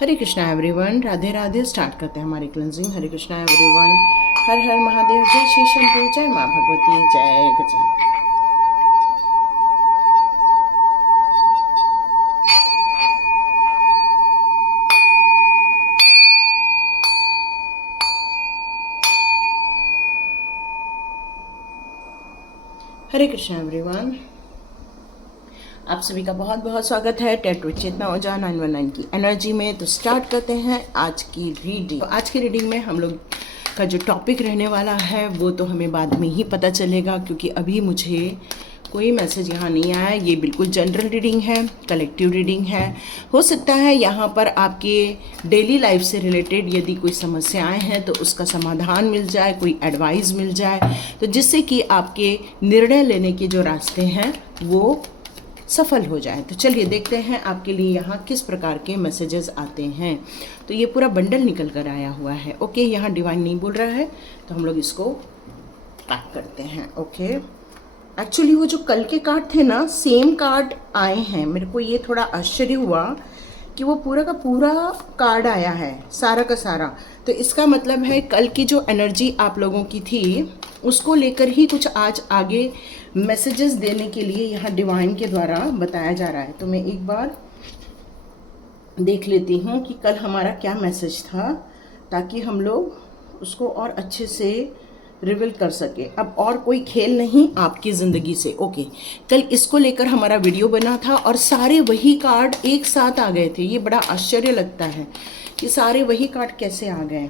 हरे Krishna everyone, Radhe Radhe. Start करते हैं हमारी क्लेंजिंग। हरे कृष्णा एवरीवन, हर हर महादेव, जय श्री शंभू, जय माँ भगवती, जय गजानन। हरे कृष्णा एवरीवन, आप सभी का बहुत बहुत स्वागत है टैटू चेतना ओझा 919 की एनर्जी में। तो स्टार्ट करते हैं आज की रीडिंग। तो आज की रीडिंग में हम लोग का जो टॉपिक रहने वाला है वो तो हमें बाद में ही पता चलेगा, क्योंकि अभी मुझे कोई मैसेज यहाँ नहीं आया। ये बिल्कुल जनरल रीडिंग है, कलेक्टिव रीडिंग है। हो सकता है यहाँ पर आपके डेली लाइफ से रिलेटेड यदि कोई समस्याएं हैं तो उसका समाधान मिल जाए, कोई एडवाइस मिल जाए, तो जिससे कि आपके निर्णय लेने के जो रास्ते हैं वो सफल हो जाए। तो चलिए देखते हैं आपके लिए यहाँ किस प्रकार के मैसेजेस आते हैं। तो ये पूरा बंडल निकल कर आया हुआ है। ओके, यहाँ डिवाइन नहीं बोल रहा है तो हम लोग इसको पैक करते हैं। ओके, एक्चुअली वो जो कल के कार्ड थे ना, सेम कार्ड आए हैं। मेरे को ये थोड़ा आश्चर्य हुआ कि वो पूरा का पूरा कार्ड आया है, सारा का सारा। तो इसका मतलब है कल की जो एनर्जी आप लोगों की थी उसको लेकर ही कुछ आज आगे मैसेजेस देने के लिए यहाँ डिवाइन के द्वारा बताया जा रहा है। तो मैं एक बार देख लेती हूँ कि कल हमारा क्या मैसेज था, ताकि हम लोग उसको और अच्छे से रिवील कर सके। अब और कोई खेल नहीं आपकी ज़िंदगी से। ओके, कल इसको लेकर हमारा वीडियो बना था और सारे वही कार्ड एक साथ आ गए थे। ये बड़ा आश्चर्य लगता है कि सारे वही कार्ड कैसे आ गए।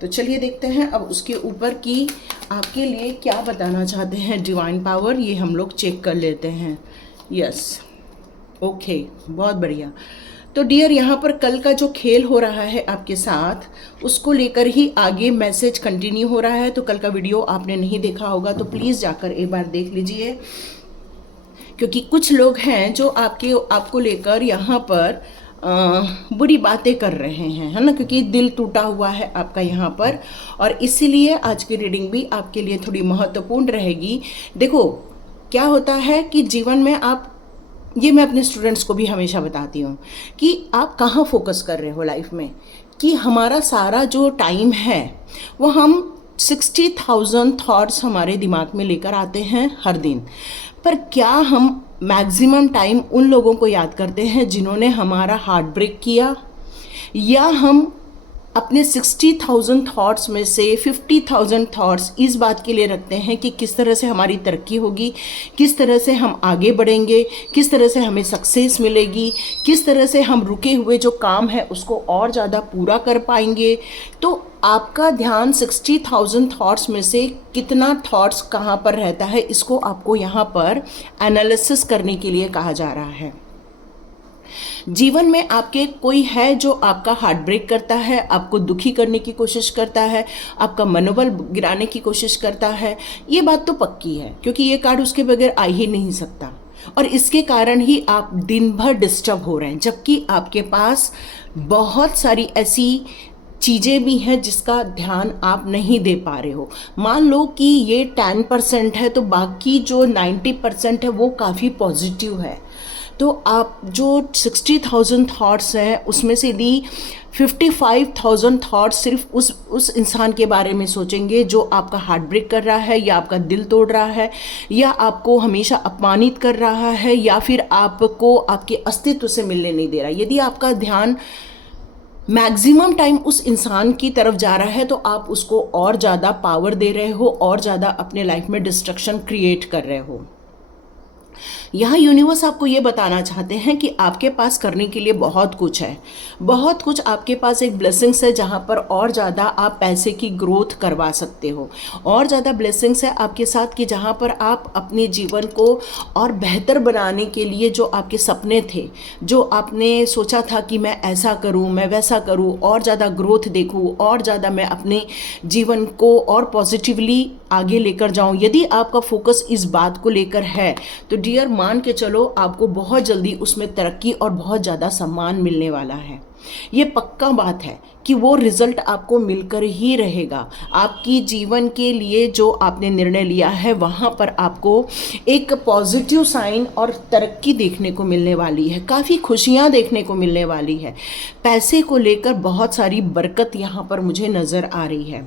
तो चलिए देखते हैं अब उसके ऊपर की आपके लिए क्या बताना चाहते हैं डिवाइन पावर। ये हम लोग चेक कर लेते हैं। यस, ओके, बहुत बढ़िया। तो डियर, यहाँ पर कल का जो खेल हो रहा है आपके साथ उसको लेकर ही आगे मैसेज कंटिन्यू हो रहा है। तो कल का वीडियो आपने नहीं देखा होगा तो प्लीज़ जाकर एक बार देख लीजिए, क्योंकि कुछ लोग हैं जो आपको लेकर यहाँ पर बुरी बातें कर रहे हैं, है ना, क्योंकि दिल टूटा हुआ है आपका यहाँ पर। और इसीलिए आज की रीडिंग भी आपके लिए थोड़ी महत्वपूर्ण रहेगी। देखो क्या होता है कि जीवन में आप, ये मैं अपने स्टूडेंट्स को भी हमेशा बताती हूँ कि आप कहाँ फोकस कर रहे हो लाइफ में। कि हमारा सारा जो टाइम है वो हम 60,000 थॉट्स हमारे दिमाग में लेकर आते हैं हर दिन, पर क्या हम मैक्सिमम टाइम उन लोगों को याद करते हैं जिन्होंने हमारा हार्ट ब्रेक किया, या हम अपने 60,000 थॉट्स में से 50,000 थॉट्स इस बात के लिए रखते हैं कि किस तरह से हमारी तरक्की होगी, किस तरह से हम आगे बढ़ेंगे, किस तरह से हमें सक्सेस मिलेगी, किस तरह से हम रुके हुए जो काम है उसको और ज़्यादा पूरा कर पाएंगे। तो आपका ध्यान 60,000 थॉट्स में से कितना थॉट्स कहाँ पर रहता है, इसको आपको यहाँ पर एनालिसिस करने के लिए कहा जा रहा है। जीवन में आपके कोई है जो आपका हार्ट ब्रेक करता है, आपको दुखी करने की कोशिश करता है, आपका मनोबल गिराने की कोशिश करता है। ये बात तो पक्की है, क्योंकि ये कार्ड उसके बगैर आ ही नहीं सकता। और इसके कारण ही आप दिन भर डिस्टर्ब हो रहे हैं, जबकि आपके पास बहुत सारी ऐसी चीज़ें भी हैं जिसका ध्यान आप नहीं दे पा रहे हो। मान लो कि ये 10% है तो बाकी जो 90% है वो काफ़ी पॉजिटिव है। तो आप जो 60,000 थॉट्स हैं उसमें से यदि 55,000 थॉट्स सिर्फ उस इंसान के बारे में सोचेंगे जो आपका हार्ट ब्रेक कर रहा है, या आपका दिल तोड़ रहा है, या आपको हमेशा अपमानित कर रहा है, या फिर आपको आपके अस्तित्व से मिलने नहीं दे रहा, यदि आपका ध्यान मैक्सिमम टाइम उस इंसान की तरफ जा रहा है तो आप उसको और ज़्यादा पावर दे रहे हो, और ज़्यादा अपने लाइफ में डिस्ट्रक्शन क्रिएट कर रहे हो। यहाँ यूनिवर्स आपको ये बताना चाहते हैं कि आपके पास करने के लिए बहुत कुछ है, बहुत कुछ आपके पास एक ब्लेसिंग्स है जहाँ पर और ज़्यादा आप पैसे की ग्रोथ करवा सकते हो। और ज़्यादा ब्लेसिंग्स है आपके साथ कि जहाँ पर आप अपने जीवन को और बेहतर बनाने के लिए जो आपके सपने थे, जो आपने सोचा था कि मैं ऐसा करूँ, मैं वैसा करूँ, और ज़्यादा ग्रोथ देखूँ, और ज़्यादा मैं अपने जीवन को और पॉजिटिवली आगे लेकर जाऊँ, यदि आपका फोकस इस बात को लेकर है तो डियर मान के चलो आपको बहुत जल्दी उसमें तरक्की और बहुत ज़्यादा सम्मान मिलने वाला है। ये पक्का बात है कि वो रिजल्ट आपको मिलकर ही रहेगा। आपकी जीवन के लिए जो आपने निर्णय लिया है वहाँ पर आपको एक पॉजिटिव साइन और तरक्की देखने को मिलने वाली है, काफ़ी खुशियाँ देखने को मिलने वाली है। पैसे को लेकर बहुत सारी बरकत यहाँ पर मुझे नज़र आ रही है।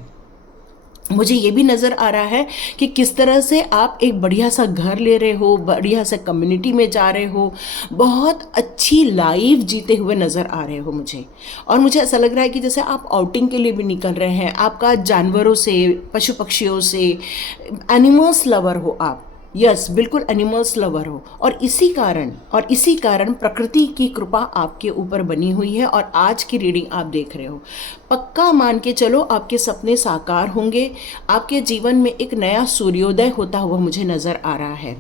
मुझे ये भी नज़र आ रहा है कि किस तरह से आप एक बढ़िया सा घर ले रहे हो, बढ़िया सा कम्युनिटी में जा रहे हो, बहुत अच्छी लाइफ जीते हुए नज़र आ रहे हो मुझे। और मुझे ऐसा लग रहा है कि जैसे आप आउटिंग के लिए भी निकल रहे हैं, आपका जानवरों से, पशु पक्षियों से, एनिमल्स लवर हो आप, यस बिल्कुल एनिमल्स लवर हो। और इसी कारण प्रकृति की कृपा आपके ऊपर बनी हुई है और आज की रीडिंग आप देख रहे हो। पक्का मान के चलो आपके सपने साकार होंगे, आपके जीवन में एक नया सूर्योदय होता हुआ मुझे नज़र आ रहा है।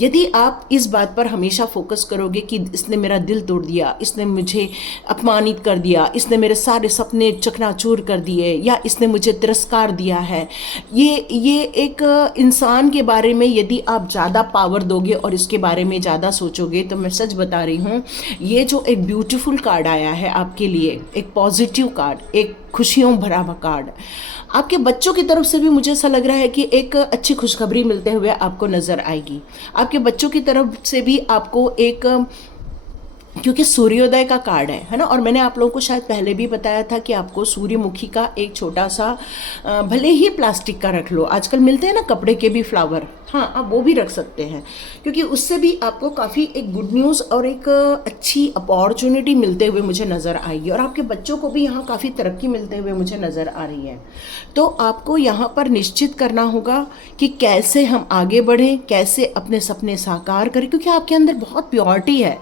यदि आप इस बात पर हमेशा फोकस करोगे कि इसने मेरा दिल तोड़ दिया, इसने मुझे अपमानित कर दिया, इसने मेरे सारे सपने चकनाचूर कर दिए, या इसने मुझे तिरस्कार दिया है, ये एक इंसान के बारे में यदि आप ज़्यादा पावर दोगे और इसके बारे में ज़्यादा सोचोगे, तो मैं सच बता रही हूँ, ये जो एक ब्यूटीफुल कार्ड आया है आपके लिए, एक पॉजिटिव कार्ड, एक खुशियों भरा कार्ड, आपके बच्चों की तरफ से भी मुझे ऐसा लग रहा है कि एक अच्छी खुशखबरी मिलते हुए आपको नज़र आएगी। आपके बच्चों की तरफ से भी आपको एक, क्योंकि सूर्योदय का कार्ड है ना, और मैंने आप लोगों को शायद पहले भी बताया था कि आपको सूर्यमुखी का एक छोटा सा, भले ही प्लास्टिक का रख लो, आजकल मिलते हैं ना कपड़े के भी फ्लावर, हाँ आप वो भी रख सकते हैं, क्योंकि उससे भी आपको काफ़ी एक गुड न्यूज़ और एक अच्छी अपॉर्चुनिटी मिलते हुए मुझे नज़र आएगी। और आपके बच्चों को भी यहाँ काफ़ी तरक्की मिलते हुए मुझे नज़र आ रही है। तो आपको यहाँ पर निश्चित करना होगा कि कैसे हम आगे बढ़ें, कैसे अपने सपने साकार करें, क्योंकि आपके अंदर बहुत प्योरिटी है।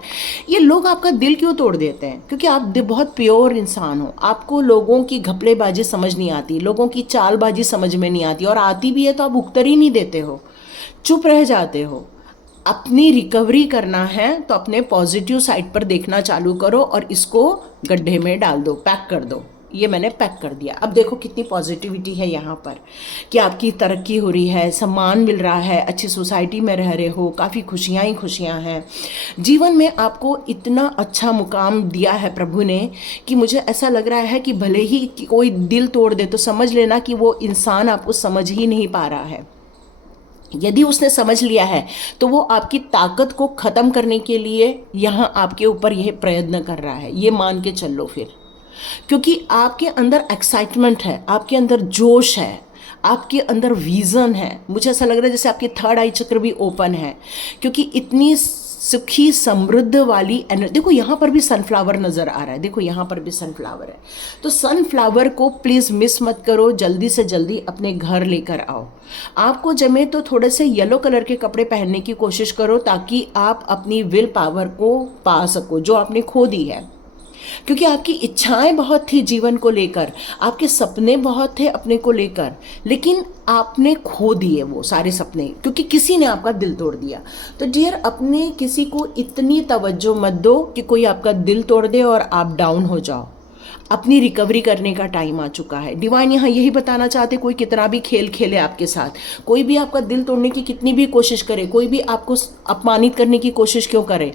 ये लोग आपका दिल क्यों तोड़ देते हैं? क्योंकि आप बहुत प्योर इंसान हो, आपको लोगों की घपलेबाजी समझ नहीं आती, लोगों की चालबाजी समझ में नहीं आती, और आती भी है तो आप उत्तर ही नहीं देते हो, चुप रह जाते हो। अपनी रिकवरी करना है तो अपने पॉजिटिव साइड पर देखना चालू करो और इसको गड्ढे में डाल दो, पैक कर दो। ये मैंने पैक कर दिया। अब देखो कितनी पॉजिटिविटी है यहाँ पर कि आपकी तरक्की हो रही है, सम्मान मिल रहा है, अच्छी सोसाइटी में रह रहे हो, काफ़ी खुशियाँ ही खुशियाँ हैं। जीवन में आपको इतना अच्छा मुकाम दिया है प्रभु ने कि मुझे ऐसा लग रहा है कि भले ही कोई दिल तोड़ दे तो समझ लेना कि वो इंसान आपको समझ ही नहीं पा रहा है। यदि उसने समझ लिया है तो वो आपकी ताकत को ख़त्म करने के लिए यहाँ आपके ऊपर यह प्रयत्न कर रहा है, ये मान के चल लो फिर। क्योंकि आपके अंदर एक्साइटमेंट है, आपके अंदर जोश है, आपके अंदर विज़न है। मुझे ऐसा लग रहा है जैसे आपकी थर्ड आई चक्र भी ओपन है, क्योंकि इतनी सुखी समृद्ध वाली एनर्जी। देखो यहाँ पर भी सनफ्लावर नज़र आ रहा है, देखो यहाँ पर भी सनफ्लावर है। तो सनफ्लावर को प्लीज़ मिस मत करो, जल्दी से जल्दी अपने घर लेकर आओ। आपको जमे तो थोड़े से येलो कलर के कपड़े पहनने की कोशिश करो ताकि आप अपनी विल पावर को पा सको जो आपने खो दी है। क्योंकि आपकी इच्छाएं बहुत थी जीवन को लेकर, आपके सपने बहुत थे अपने को लेकर, लेकिन आपने खो दिए वो सारे सपने क्योंकि किसी ने आपका दिल तोड़ दिया। तो डियर, अपने किसी को इतनी तवज्जो मत दो कि कोई आपका दिल तोड़ दे और आप डाउन हो जाओ। अपनी रिकवरी करने का टाइम आ चुका है। डिवाइन यहाँ यही बताना चाहते, कोई कितना भी खेल खेले आपके साथ, कोई भी आपका दिल तोड़ने की कितनी भी कोशिश करे, कोई भी आपको अपमानित करने की कोशिश क्यों करे,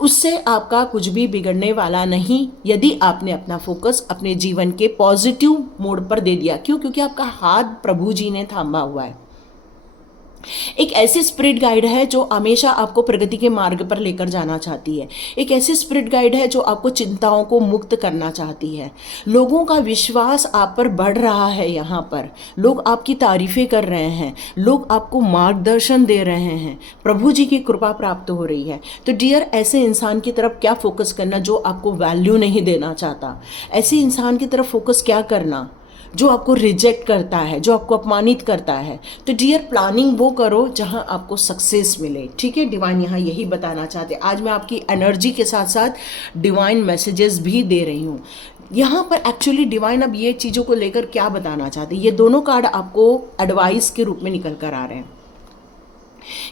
उससे आपका कुछ भी बिगड़ने वाला नहीं, यदि आपने अपना फोकस अपने जीवन के पॉजिटिव मोड पर दे दिया। क्यों? क्योंकि आपका हाथ प्रभु जी ने थामा हुआ है। एक ऐसी स्पिरिट गाइड है जो हमेशा आपको प्रगति के मार्ग पर लेकर जाना चाहती है। एक ऐसी स्पिरिट गाइड है जो आपको चिंताओं को मुक्त करना चाहती है। लोगों का विश्वास आप पर बढ़ रहा है, यहाँ पर लोग आपकी तारीफें कर रहे हैं, लोग आपको मार्गदर्शन दे रहे हैं, प्रभु जी की कृपा प्राप्त हो रही है। तो डियर, ऐसे इंसान की तरफ क्या फोकस करना जो आपको वैल्यू नहीं देना चाहता? ऐसे इंसान की तरफ फोकस क्या करना जो आपको रिजेक्ट करता है, जो आपको अपमानित करता है? तो डियर, प्लानिंग वो करो जहां आपको सक्सेस मिले। ठीक है, डिवाइन यहाँ यही बताना चाहते। आज मैं आपकी एनर्जी के साथ साथ डिवाइन मैसेजेस भी दे रही हूँ। यहाँ पर एक्चुअली डिवाइन अब ये चीज़ों को लेकर क्या बताना चाहते, ये दोनों कार्ड आपको एडवाइस के रूप में निकल कर आ रहे हैं।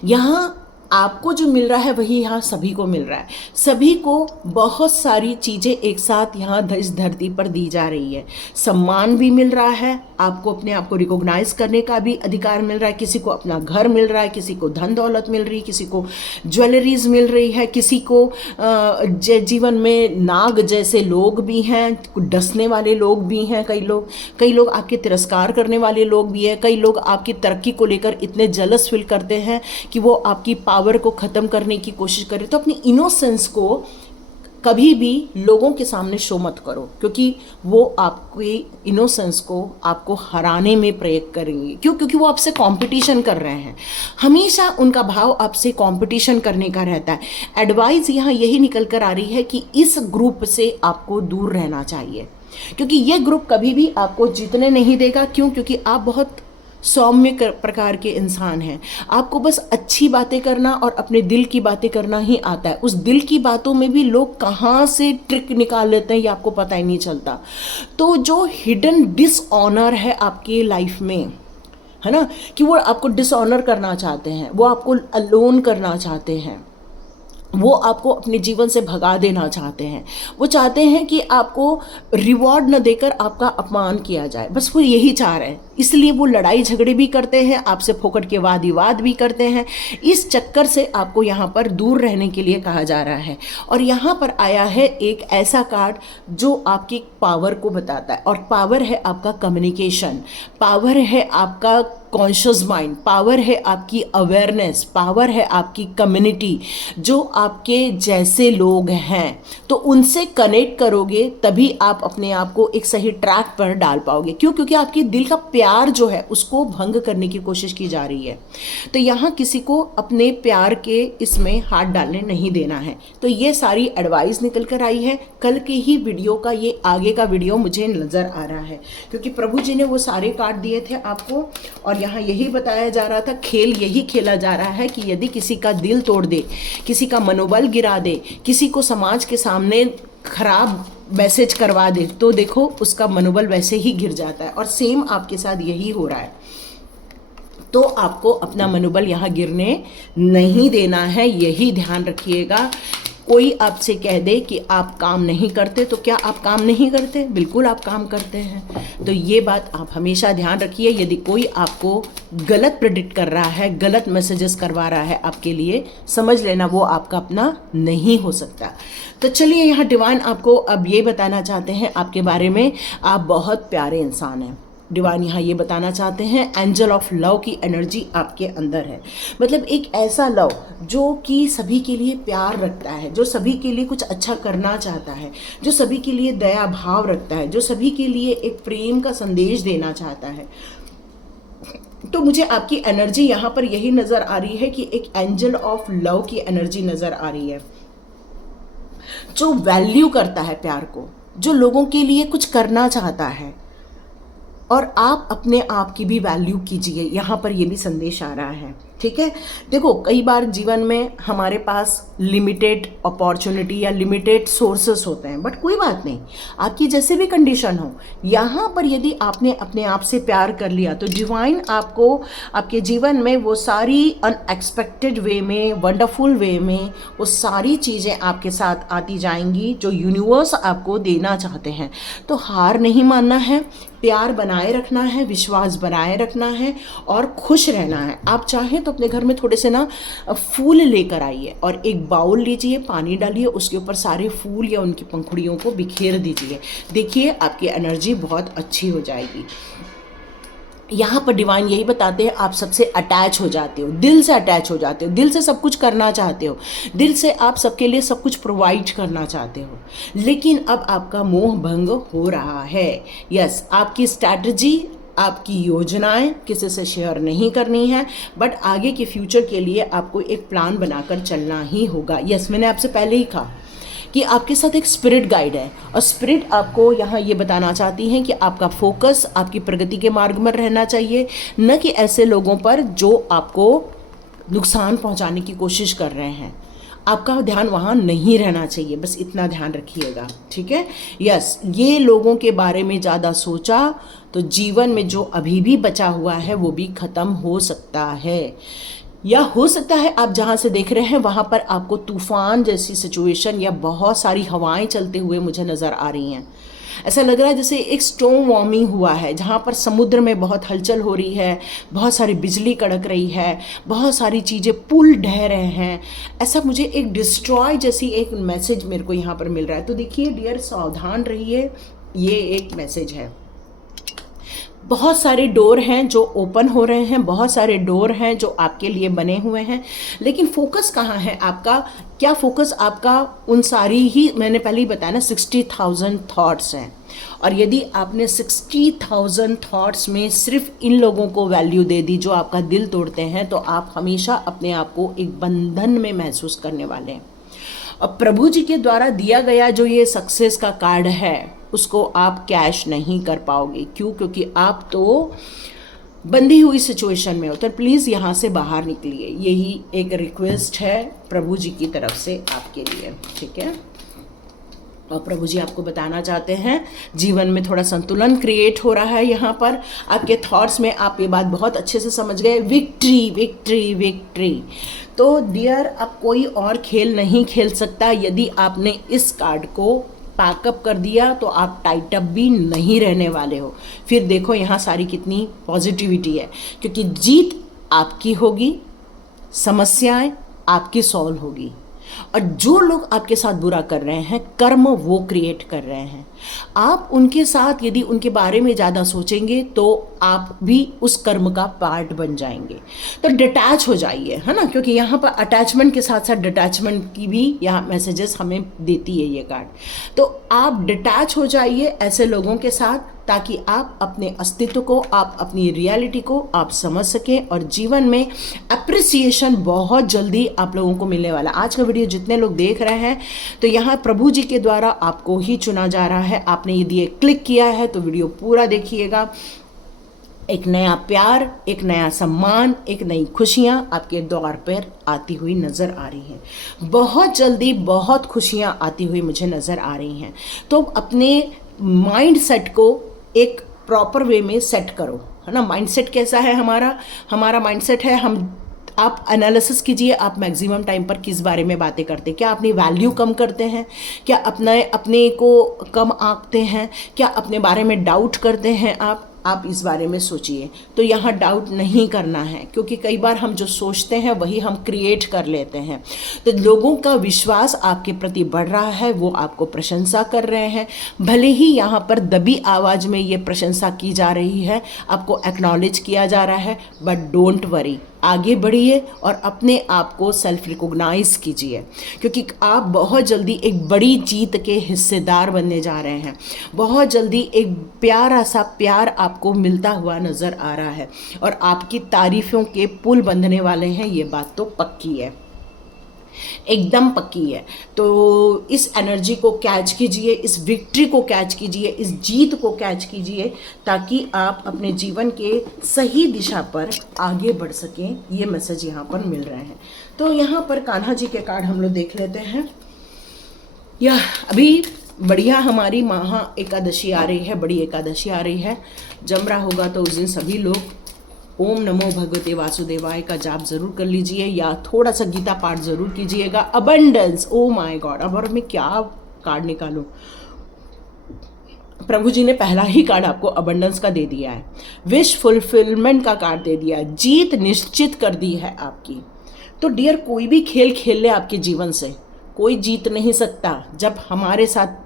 यहाँ आपको जो मिल रहा है वही यहाँ सभी को मिल रहा है। सभी को बहुत सारी चीज़ें एक साथ यहाँ इस धरती पर दी जा रही है। सम्मान भी मिल रहा है, आपको अपने आप को रिकॉग्नाइज करने का भी अधिकार मिल रहा है। किसी को अपना घर मिल रहा है, किसी को धन दौलत मिल रही है, किसी को ज्वेलरीज मिल रही है, किसी को जीवन में नाग जैसे लोग भी हैं, डसने वाले लोग भी हैं, कई लोग आपके तिरस्कार करने वाले लोग भी हैं, कई लोग आपकी तरक्की को लेकर इतने जलस फील करते हैं कि वो आपकी पावर को ख़त्म करने की कोशिश करें। तो अपनी इनोसेंस को कभी भी लोगों के सामने शो मत करो, क्योंकि वो आपकी इनोसेंस को आपको हराने में प्रयोग करेंगे। क्योंकि वो आपसे कंपटीशन कर रहे हैं। हमेशा उनका भाव आपसे कंपटीशन करने का रहता है। एडवाइस यहाँ यही निकल कर आ रही है कि इस ग्रुप से आपको दूर रहना चाहिए, क्योंकि ये ग्रुप कभी भी आपको जीतने नहीं देगा। क्यों? क्योंकि आप बहुत सौम्य प्रकार के इंसान हैं। आपको बस अच्छी बातें करना और अपने दिल की बातें करना ही आता है। उस दिल की बातों में भी लोग कहाँ से ट्रिक निकाल लेते हैं ये आपको पता ही नहीं चलता। तो जो हिडन डिसऑनर है आपकी लाइफ में, है ना, कि वो आपको डिसऑनर करना चाहते हैं, वो आपको अलोन करना चाहते हैं, वो आपको अपने जीवन से भगा देना चाहते हैं। वो चाहते हैं कि आपको रिवॉर्ड न देकर आपका अपमान किया जाए, बस वो यही चाह रहे हैं। इसलिए वो लड़ाई झगड़े भी करते हैं, आपसे फोकट के वाद विवाद भी करते हैं। इस चक्कर से आपको यहाँ पर दूर रहने के लिए कहा जा रहा है। और यहाँ पर आया है एक ऐसा कार्ड जो आपकी पावर को बताता है, और पावर है आपका कम्युनिकेशन, पावर है आपका कॉन्शियस माइंड, पावर है आपकी अवेयरनेस, पावर है आपकी कम्युनिटी। जो आपके जैसे लोग हैं तो उनसे कनेक्ट करोगे तभी आप अपने आप को एक सही ट्रैक पर डाल पाओगे। क्यों? क्योंकि आपकी दिल का प्यार जो है उसको भंग करने की कोशिश की जा रही है। तो यहाँ किसी को अपने प्यार के इसमें हाथ डालने नहीं देना है। तो ये सारी एडवाइस निकल कर आई है। कल के ही वीडियो का ये आगे का वीडियो मुझे नज़र आ रहा है, क्योंकि प्रभु जी ने वो सारे कार्ड दिए थे आपको, और यहाँ यही बताया जा रहा था, खेल यही खेला जा रहा है कि यदि किसी का दिल तोड़ दे, किसी का मनोबल गिरा दे, किसी को समाज के सामने खराब मैसेज करवा दे, तो देखो उसका मनोबल वैसे ही गिर जाता है। और सेम आपके साथ यही हो रहा है। तो आपको अपना मनोबल यहाँ गिरने नहीं देना है, यही ध्यान रखिएगा। कोई आपसे कह दे कि आप काम नहीं करते, तो क्या आप काम नहीं करते? बिल्कुल आप काम करते हैं। तो ये बात आप हमेशा ध्यान रखिए। यदि कोई आपको गलत प्रेडिक्ट कर रहा है, गलत मैसेजेस करवा रहा है आपके लिए, समझ लेना वो आपका अपना नहीं हो सकता। तो चलिए, यहाँ डिवाइन आपको अब ये बताना चाहते हैं आपके बारे में, आप बहुत प्यारे इंसान हैं। डिवाइन यहाँ ये बताना चाहते हैं एंजल ऑफ लव की एनर्जी आपके अंदर है। मतलब एक ऐसा लव जो कि सभी के लिए प्यार रखता है, जो सभी के लिए कुछ अच्छा करना चाहता है, जो सभी के लिए दया भाव रखता है, जो सभी के लिए एक प्रेम का संदेश देना चाहता है। तो मुझे आपकी एनर्जी यहाँ पर यही नज़र आ रही है कि एक एंजल ऑफ लव की एनर्जी नज़र आ रही है, जो वैल्यू करता है प्यार को, जो लोगों के लिए कुछ करना चाहता है। और आप अपने आप की भी वैल्यू कीजिए, यहाँ पर ये भी संदेश आ रहा है। ठीक है, देखो कई बार जीवन में हमारे पास लिमिटेड अपॉर्चुनिटी या लिमिटेड सोर्सेस होते हैं, बट कोई बात नहीं, आपकी जैसे भी कंडीशन हो, यहाँ पर यदि आपने अपने आप से प्यार कर लिया तो डिवाइन आपको आपके जीवन में वो सारी अनएक्सपेक्टेड वे में, वंडरफुल वे में वो सारी चीज़ें आपके साथ आती जाएंगी जो यूनिवर्स आपको देना चाहते हैं। तो हार नहीं मानना है, प्यार बनाए रखना है, विश्वास बनाए रखना है और खुश रहना है। आप चाहें तो अपने घर में थोड़े से ना फूल लेकर आइए और एक बाउल लीजिए, पानी डालिए, उसके ऊपर सारे फूल या उनकी पंखुड़ियों को बिखेर दीजिए। देखिए आपकी एनर्जी बहुत अच्छी हो जाएगी। यहाँ पर डिवाइन यही बताते हैं, आप सबसे अटैच हो जाते हो, दिल से अटैच हो जाते हो, दिल से सब कुछ करना चाहते हो, दिल से आप सबके लिए सब कुछ प्रोवाइड करना चाहते हो। लेकिन अब आपका मोह भंग हो रहा है। यस, आपकी स्ट्रैटेजी, आपकी योजनाएं किसी से शेयर नहीं करनी है, बट आगे के फ्यूचर के लिए आपको एक प्लान बनाकर चलना ही होगा। यस, मैंने आपसे पहले ही कहा कि आपके साथ एक स्पिरिट गाइड है, और स्पिरिट आपको यहाँ ये बताना चाहती हैं कि आपका फोकस आपकी प्रगति के मार्ग में रहना चाहिए, न कि ऐसे लोगों पर जो आपको नुकसान पहुँचाने की कोशिश कर रहे हैं। आपका ध्यान वहाँ नहीं रहना चाहिए, बस इतना ध्यान रखिएगा। ठीक है, यस, ये लोगों के बारे में ज़्यादा सोचा तो जीवन में जो अभी भी बचा हुआ है वो भी ख़त्म हो सकता है। या हो सकता है आप जहाँ से देख रहे हैं वहाँ पर आपको तूफान जैसी सिचुएशन या बहुत सारी हवाएं चलते हुए मुझे नज़र आ रही हैं। ऐसा लग रहा है जैसे एक स्टॉर्म वार्मिंग हुआ है, जहाँ पर समुद्र में बहुत हलचल हो रही है, बहुत सारी बिजली कड़क रही है, बहुत सारी चीज़ें, पुल ढह रहे हैं। ऐसा मुझे एक डिस्ट्रॉय जैसी एक मैसेज मेरे को यहाँ पर मिल रहा है। तो देखिए डियर, सावधान रहिए, ये एक मैसेज है। बहुत सारे डोर हैं जो ओपन हो रहे हैं, बहुत सारे डोर हैं जो आपके लिए बने हुए हैं, लेकिन फोकस कहाँ है आपका? क्या फोकस आपका उन सारी ही, मैंने पहले ही बताया ना, 60,000 थॉट्स हैं। और यदि आपने 60,000 थॉट्स में सिर्फ इन लोगों को वैल्यू दे दी जो आपका दिल तोड़ते हैं, तो आप हमेशा अपने आप को एक बंधन में महसूस करने वाले हैं। और प्रभु जी के द्वारा दिया गया जो ये सक्सेस का कार्ड है, उसको आप कैश नहीं कर पाओगे। क्यों? क्योंकि आप तो बंधी हुई सिचुएशन में हो। तो प्लीज़ यहाँ से बाहर निकलिए, यही एक रिक्वेस्ट है प्रभु जी की तरफ से आपके लिए, ठीक है। और प्रभु जी आपको बताना चाहते हैं जीवन में थोड़ा संतुलन क्रिएट हो रहा है। यहाँ पर आपके थॉट्स में आप ये बात बहुत अच्छे से समझ गए, विक्ट्री विक्ट्री विक्ट्री। तो डियर, अब कोई और खेल नहीं खेल सकता। यदि आपने इस कार्ड को पैकअप कर दिया तो आप टाइट अप भी नहीं रहने वाले हो। फिर देखो यहाँ सारी कितनी पॉजिटिविटी है, क्योंकि जीत आपकी होगी, समस्याएं आपकी सॉल्व होगी। और जो लोग आपके साथ बुरा कर रहे हैं, कर्म वो क्रिएट कर रहे हैं। आप उनके साथ यदि उनके बारे में ज़्यादा सोचेंगे तो आप भी उस कर्म का पार्ट बन जाएंगे। तो डिटैच हो जाइए, है ना, क्योंकि यहाँ पर अटैचमेंट के साथ साथ डिटैचमेंट की भी यहाँ मैसेजेस हमें देती है ये कार्ड। तो आप डिटैच हो जाइए ऐसे लोगों के साथ, ताकि आप अपने अस्तित्व को, आप अपनी रियलिटी को आप समझ सकें। और जीवन में अप्रिसिएशन बहुत जल्दी आप लोगों को मिलने वाला। आज का वीडियो जितने लोग देख रहे हैं, तो यहाँ प्रभु जी के द्वारा आपको ही चुना जा रहा है। आपने यदि क्लिक किया है तो वीडियो पूरा देखिएगा। एक नया प्यार, एक नया सम्मान, एक नई खुशियाँ आपके द्वार पर आती हुई नज़र आ रही हैं। बहुत जल्दी बहुत खुशियाँ आती हुई मुझे नज़र आ रही हैं। तो अपने माइंड सेट को एक प्रॉपर वे में सेट करो, है ना। माइंड सेट कैसा है हमारा माइंड सेट है, आप एनालिसिस कीजिए, आप मैक्सिमम टाइम पर किस बारे में बातें करते हैं। क्या अपनी वैल्यू कम करते हैं? क्या अपने को कम आंकते हैं? क्या अपने बारे में डाउट करते हैं आप इस बारे में सोचिए। तो यहाँ डाउट नहीं करना है, क्योंकि कई बार हम जो सोचते हैं वही हम क्रिएट कर लेते हैं। तो लोगों का विश्वास आपके प्रति बढ़ रहा है, वो आपको प्रशंसा कर रहे हैं। भले ही यहाँ पर दबी आवाज़ में ये प्रशंसा की जा रही है, आपको एक्नॉलेज किया जा रहा है, बट डोंट वरी, आगे बढ़िए और अपने आप को सेल्फ रिकॉग्नाइज कीजिए, क्योंकि आप बहुत जल्दी एक बड़ी जीत के हिस्सेदार बनने जा रहे हैं। बहुत जल्दी एक प्यारा सा प्यार आपको मिलता हुआ नज़र आ रहा है और आपकी तारीफ़ों के पुल बंधने वाले हैं। ये बात तो पक्की है, एकदम पक्की है। तो इस एनर्जी को कैच कीजिए, इस विक्ट्री को कैच कीजिए, इस जीत को कैच कीजिए, ताकि आप अपने जीवन के सही दिशा पर आगे बढ़ सकें। ये मैसेज यहाँ पर मिल रहे हैं। तो यहाँ पर कान्हा जी के कार्ड हम लोग देख लेते हैं। यह अभी बढ़िया हमारी महा एकादशी आ रही है, बड़ी एकादशी आ रही है। जमरा होगा तो उस दिन सभी लोग ओम नमो भगवते वासुदेवाय का जाप जरूर कर लीजिए, या थोड़ा सा गीता पाठ जरूर कीजिएगा। अबंडेंस, ओ माय गॉड, अब और मैं क्या कार्ड निकालूं। प्रभु जी ने पहला ही कार्ड आपको अबंडेंस का दे दिया है, विश फुलफिलमेंट का कार्ड दे दिया है, जीत निश्चित कर दी है आपकी। तो डियर, कोई भी खेल खेल ले आपके जीवन से, कोई जीत नहीं सकता जब हमारे साथ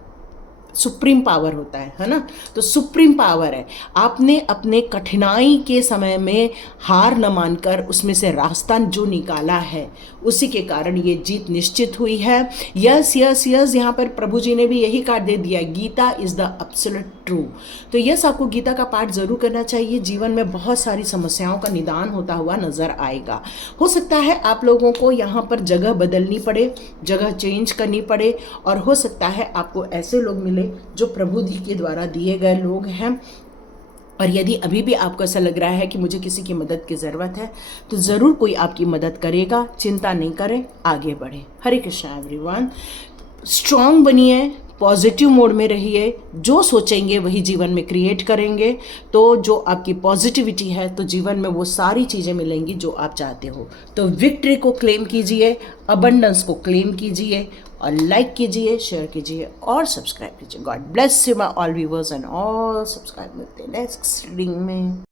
सुप्रीम पावर होता है ना। तो सुप्रीम पावर है, आपने अपने कठिनाई के समय में हार न मानकर उसमें से रास्ता जो निकाला है, उसी के कारण ये जीत निश्चित हुई है। यस यस यस, यहाँ पर प्रभु जी ने भी यही कार्ड दे दिया, Gita is the absolute true. तो यस, आपको गीता का पाठ ज़रूर करना चाहिए। जीवन में बहुत सारी समस्याओं का निदान होता हुआ नज़र आएगा। हो सकता है आप लोगों को यहाँ पर जगह बदलनी पड़े, जगह चेंज करनी पड़े, और हो सकता है आपको ऐसे लोग मिले जो प्रभु जी के द्वारा दिए गए लोग हैं। और यदि अभी भी आपको ऐसा लग रहा है कि मुझे किसी की मदद की ज़रूरत है, तो ज़रूर कोई आपकी मदद करेगा। चिंता नहीं करें, आगे बढ़ें। हरे कृष्णा एवरीवन। स्ट्रांग बनिए, पॉजिटिव मोड में रहिए, जो सोचेंगे वही जीवन में क्रिएट करेंगे। तो जो आपकी पॉजिटिविटी है तो जीवन में वो सारी चीज़ें मिलेंगी जो आप चाहते हो। तो विक्ट्री को क्लेम कीजिए, अबंडेंस को क्लेम कीजिए, और लाइक कीजिए, शेयर कीजिए और सब्सक्राइब कीजिए। God bless you my all viewers and all subscribe. मिलते हैं नेक्स्ट रीडिंग में।